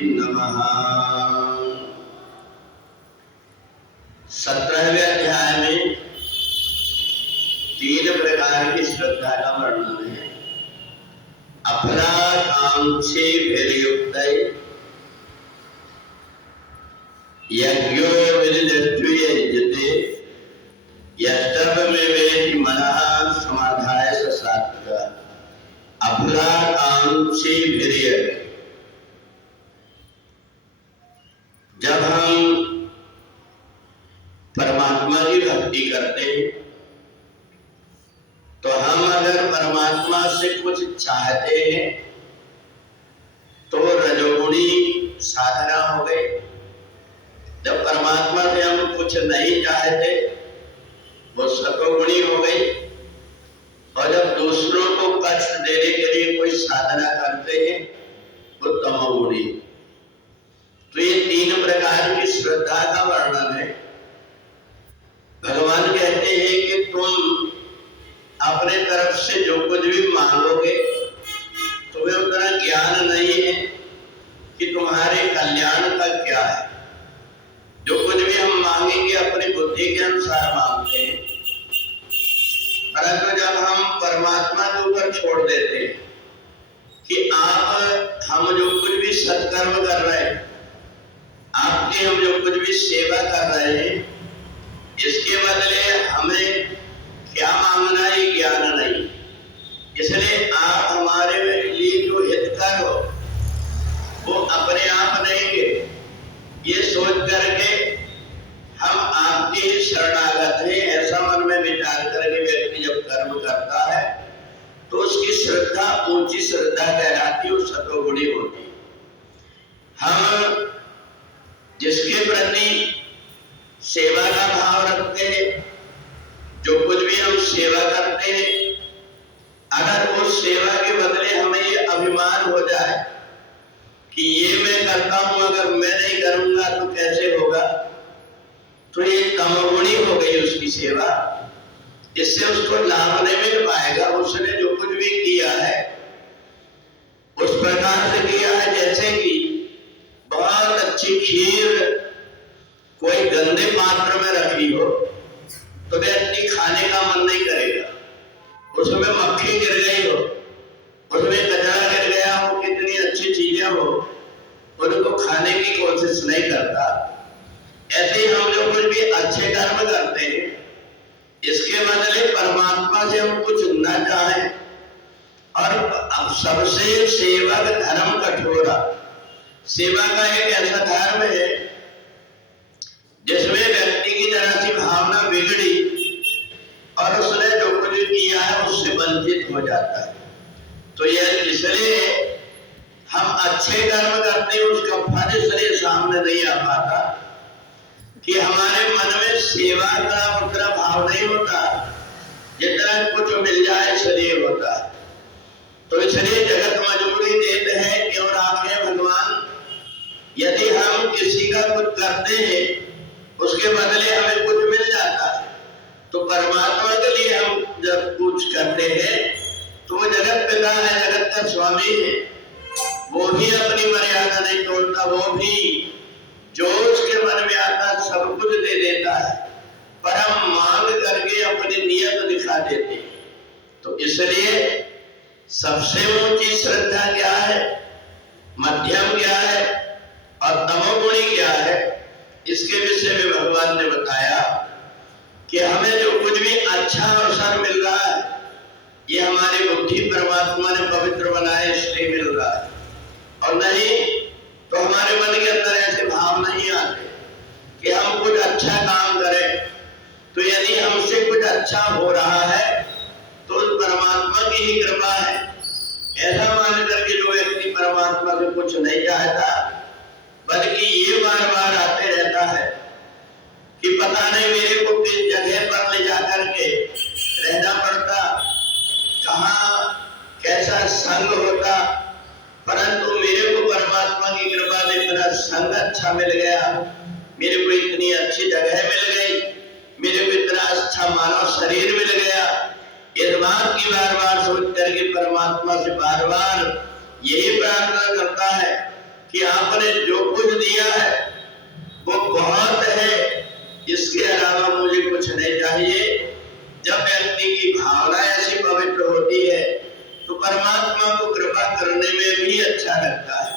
नमः। 17वें अध्याय में 3 प्रकार की श्रद्धा का वर्णन है। अफलाकांक्षीभिर्युक्तै यज्ञो विदधत्युज्यते यस्तवमेवेति मनः समाधाय स सात्विकः। अफलाकांक्षीभिर्युक्तै, जब हम परमात्मा की भक्ति करते हैं तो हम अगर परमात्मा से कुछ चाहते हैं तो वो रजोगुणी साधना हो गई। जब परमात्मा से हम कुछ नहीं चाहते वो सतोगुणी हो गई। और जब दूसरों को कष्ट देने के लिए कोई साधना करते हैं वो तमोगुणी। तो ये 3 प्रकार की श्रद्धा का वर्णन है। भगवान कहते हैं कि तुम अपने तरफ से जो कुछ भी मांगोगे तुम्हें उतना ज्ञान नहीं है कि तुम्हारे कल्याण का क्या है। जो कुछ भी हम मांगेंगे अपनी बुद्धि के अनुसार मांगते हैं, परंतु जब हम परमात्मा के ऊपर छोड़ देते हैं कि हम जो कुछ भी सत्कर्म कर रहे हैं, आपकी हम जो कुछ भी सेवा कर रहे हैं, इसके बदले हमें क्या मांगना है ज्ञान नहीं। इसलिए आप हमारे लिए जो हितकर हो वो अपने आप देंगे, ये सोच करके हम आपके ही शरणागत हैं, ऐसा मन में विचार करके व्यक्ति जब कर्म करता है तो उसकी श्रद्धा ऊंची श्रद्धा कहलाती है, सतोगुणी होती। हम जिसके प्रति सेवा का भाव रखते हैं, जो कुछ भी हम सेवा करते हैं, अगर उस सेवा के बदले हमें ये अभिमान हो जाए कि ये मैं करता हूं, अगर मैं नहीं करूंगा तो कैसे होगा, तो ये तमोगुणी हो गई उसकी सेवा। इससे उसको लाभ नहीं मिल पाएगा। उसने जो कुछ भी किया है उस प्रकार से किया है जैसे कि बहुत अच्छी खीर कोई गंदे पात्र में रखी हो तो व्यक्ति खाने का मन नहीं करेगा। उसमें मक्खी गिर गई हो, उसमें कचरा गिर गया हो, कितनी अच्छी चीजें हो, उनको खाने की कोशिश नहीं करता। ऐसे ही हम जो कुछ भी अच्छे कर्म करते हैं, इसके बदले परमात्मा से हम कुछ न चाहें। और अब सबसे सेवक धर्म कठोरा, सेवा का एक ऐसा धर्म है जिसमें व्यक्ति की जरा सी भावना बिगड़ी और उसने जो कुछ किया है उससे वंचित हो जाता है। तो यह इसलिए हम अच्छे कर्म करते हैं, उसका फल इसलिए सामने नहीं आ पाता कि हमारे मन में सेवा का उतना भाव नहीं होता जितना कुछ मिल जाए इसलिए होता। तो इसलिए जगत मजबूरी देते हैं कि और आगे भगवान यदि हम किसी का कुछ करते हैं उसके बदले हमें कुछ मिल जाता है, तो परमात्मा के लिए हम जब कुछ करते हैं तो वो जगत पिता है, जगत का स्वामी है, वो भी अपनी मर्यादा नहीं तोड़ता। वो भी जो उसके मन में आता सब कुछ दे देता है, पर हम मांग करके अपनी नियत दिखा देते हैं। तो इसलिए सबसे ऊंची श्रद्धा क्या है, मध्यम क्या है और तमोगुणी क्या है, इसके विषय में भगवान ने बताया कि हमें जो कुछ भी अच्छा अवसर मिल रहा है ये हमारी बुद्धि परमात्मा ने पवित्र बनाए इसलिए मिल रहा है। और नहीं तो हमारे मन के अंदर ऐसे भाव नहीं आते कि हम कुछ अच्छा काम करें। तो यदि हमसे कुछ अच्छा हो रहा है तो परमात्मा की ही कृपा है, ऐसा मान करके जो व्यक्ति परमात्मा से कुछ नहीं चाहता बल्कि ये बार बार आते रहता है कि पता नहीं मेरे को किस जगह पर ले जाकर के रहना पड़ता, कहाँ कैसा संग होता, परंतु मेरे को परमात्मा की कृपा से मेरा संग अच्छा मिल गया, मेरे को इतनी अच्छी जगह मिल गई, मेरे को इतना अच्छा मानव शरीर मिल गया। इस बात की बार बार सोच करके परमात्मा से बार बार यही प्रार्थना करता है कि आपने जो कुछ दिया है वो बहुत है, इसके अलावा मुझे कुछ नहीं चाहिए। जब व्यक्ति की भावना ऐसी पवित्र होती है तो परमात्मा को कृपा करने में भी अच्छा लगता है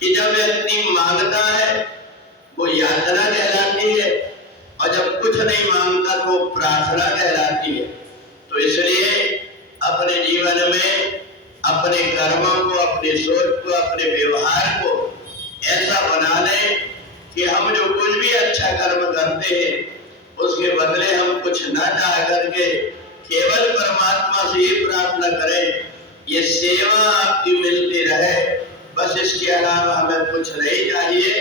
कि जब व्यक्ति मांगता है वो याचना कहलाती है, और जब कुछ नहीं मांगता तो प्रार्थना कहलाती है। तो इसलिए अपने जीवन में अपने कर्मों को, अपनी सोच को, अपने व्यवहार को ऐसा बना लें कि हम जो कुछ भी अच्छा कर्म करते हैं उसके बदले हम कुछ न चाह करके केवल परमात्मा से ही प्रार्थना करें, ये सेवा आपकी मिलती रहे, बस इसके अलावा हमें कुछ नहीं चाहिए।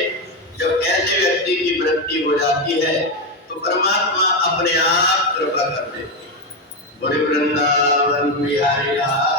जब ऐसे व्यक्ति की वृत्ति हो जाती है तो परमात्मा अपने आप कृपा कर देती है। बोले वृंदावन बिहारी लाल